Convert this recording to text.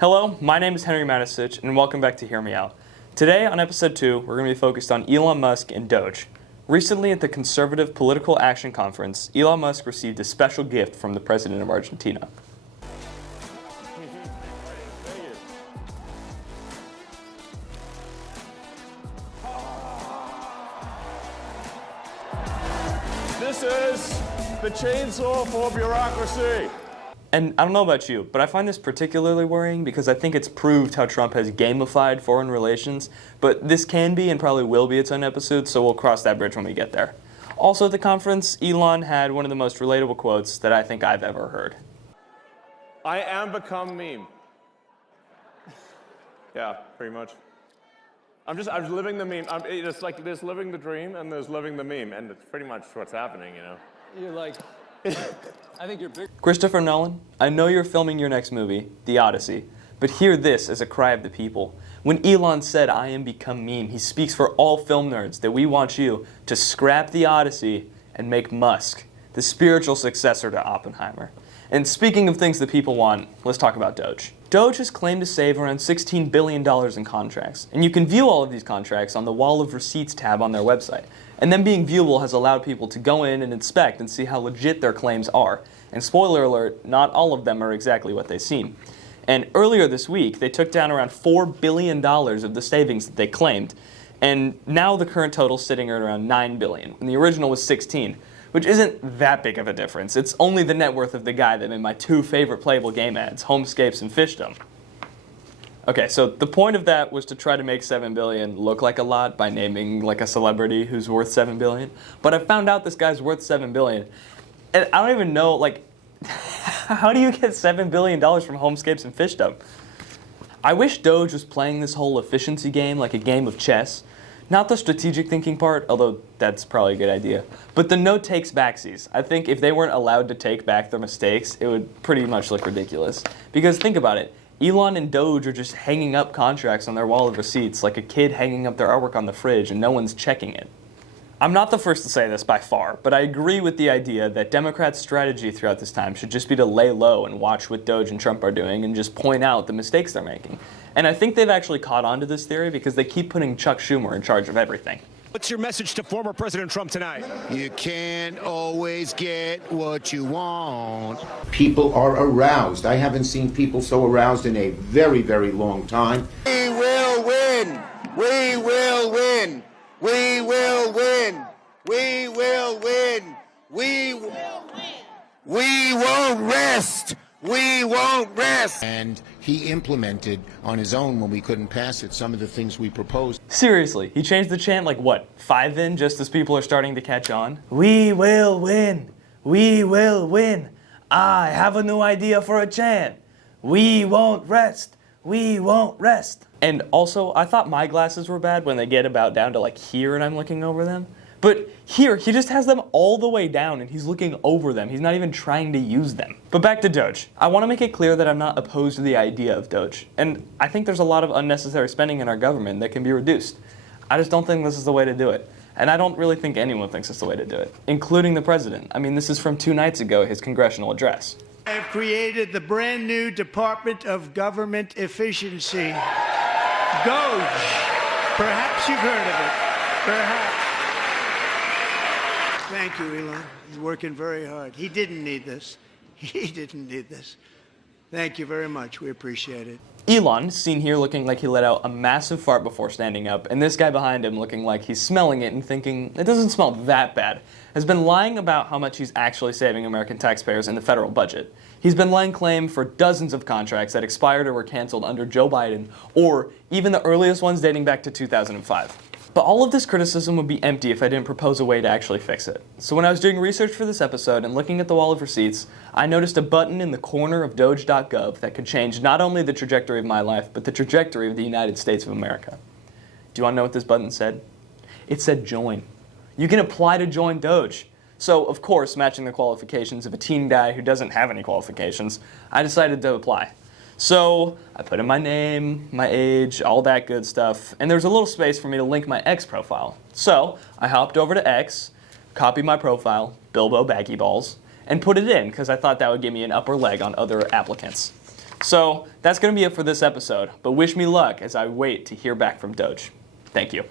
Hello, my name is Henry Matisich, and welcome back to Hear Me Out. Today, on episode 2, we're going to be focused on Elon Musk and DOGE. Recently, at the Conservative Political Action Conference, Elon Musk received a special gift from the president of Argentina. This is the chainsaw for bureaucracy. And I don't know about you, but I find this particularly worrying because I think it's proved how Trump has gamified foreign relations, but this can be and probably will be its own episode, so we'll cross that bridge when we get there. Also at the conference, Elon had one of the most relatable quotes that I think I've ever heard. I am become meme. Yeah, pretty much. I'm living the meme. It's like there's living the dream and there's living the meme, and it's pretty much what's happening, you know? You're like, I think you're big. Christopher Nolan, I know you're filming your next movie, The Odyssey, but hear this as a cry of the people. When Elon said, I am become meme, he speaks for all film nerds that we want you to scrap The Odyssey and make Musk, the spiritual successor to Oppenheimer. And speaking of things that people want, let's talk about DOGE. DOGE has claimed to save around $16 billion in contracts, and you can view all of these contracts on the Wall of Receipts tab on their website. And them being viewable has allowed people to go in and inspect and see how legit their claims are. And spoiler alert, not all of them are exactly what they seem. And earlier this week, they took down around $4 billion of the savings that they claimed. And now the current total is sitting at around $9 billion, and the original was 16, which isn't that big of a difference. It's only the net worth of the guy that made my two favorite playable game ads, Homescapes and Fishdom. Okay, so the point of that was to try to make $7 billion look like a lot by naming like a celebrity who's worth $7 billion. But I found out this guy's worth $7 billion. And I don't even know, like, how do you get $7 billion from Homescapes and Fishdom? I wish DOGE was playing this whole efficiency game like a game of chess. Not the strategic thinking part, although that's probably a good idea, but the no takes backsies. I think if they weren't allowed to take back their mistakes, it would pretty much look ridiculous. Because think about it. Elon and DOGE are just hanging up contracts on their wall of receipts like a kid hanging up their artwork on the fridge and no one's checking it. I'm not the first to say this by far, but I agree with the idea that Democrats' strategy throughout this time should just be to lay low and watch what DOGE and Trump are doing and just point out the mistakes they're making. And I think they've actually caught on to this theory because they keep putting Chuck Schumer in charge of everything. What's your message to former President Trump tonight? You can't always get what you want. People are aroused. I haven't seen people so aroused in a very, very long time. We will win. We will win. We will win. We will win. We won't rest. We won't rest. And he implemented on his own when we couldn't pass it some of the things we proposed. Seriously, he changed the chant like what, 5 in just as people are starting to catch on? We will win. We will win. I have a new idea for a chant. We won't rest. We won't rest. And also, I thought my glasses were bad when they get about down to like here and I'm looking over them. But here, he just has them all the way down and he's looking over them. He's not even trying to use them. But back to DOGE. I want to make it clear that I'm not opposed to the idea of DOGE. And I think there's a lot of unnecessary spending in our government that can be reduced. I just don't think this is the way to do it. And I don't really think anyone thinks it's the way to do it, including the president. I mean, this is from 2 nights ago, his congressional address. I have created the brand new Department of Government Efficiency, DOGE. Perhaps you've heard of it. Perhaps. Thank you, Elon. He's working very hard. He didn't need this. He didn't need this. Thank you very much. We appreciate it. Elon, seen here looking like he let out a massive fart before standing up, and this guy behind him looking like he's smelling it and thinking, it doesn't smell that bad, has been lying about how much he's actually saving American taxpayers in the federal budget. He's been laying claim for dozens of contracts that expired or were canceled under Joe Biden, or even the earliest ones dating back to 2005. But all of this criticism would be empty if I didn't propose a way to actually fix it. So when I was doing research for this episode and looking at the wall of receipts, I noticed a button in the corner of doge.gov that could change not only the trajectory of my life, but the trajectory of the United States of America. Do you want to know what this button said? It said join. You can apply to join DOGE. So, of course, matching the qualifications of a teen guy who doesn't have any qualifications, I decided to apply. So I put in my name, my age, all that good stuff, and there's a little space for me to link my X profile. So I hopped over to X, copied my profile, Bilbo Baggy Balls, and put it in because I thought that would give me an upper leg on other applicants. So that's going to be it for this episode, but wish me luck as I wait to hear back from DOGE. Thank you.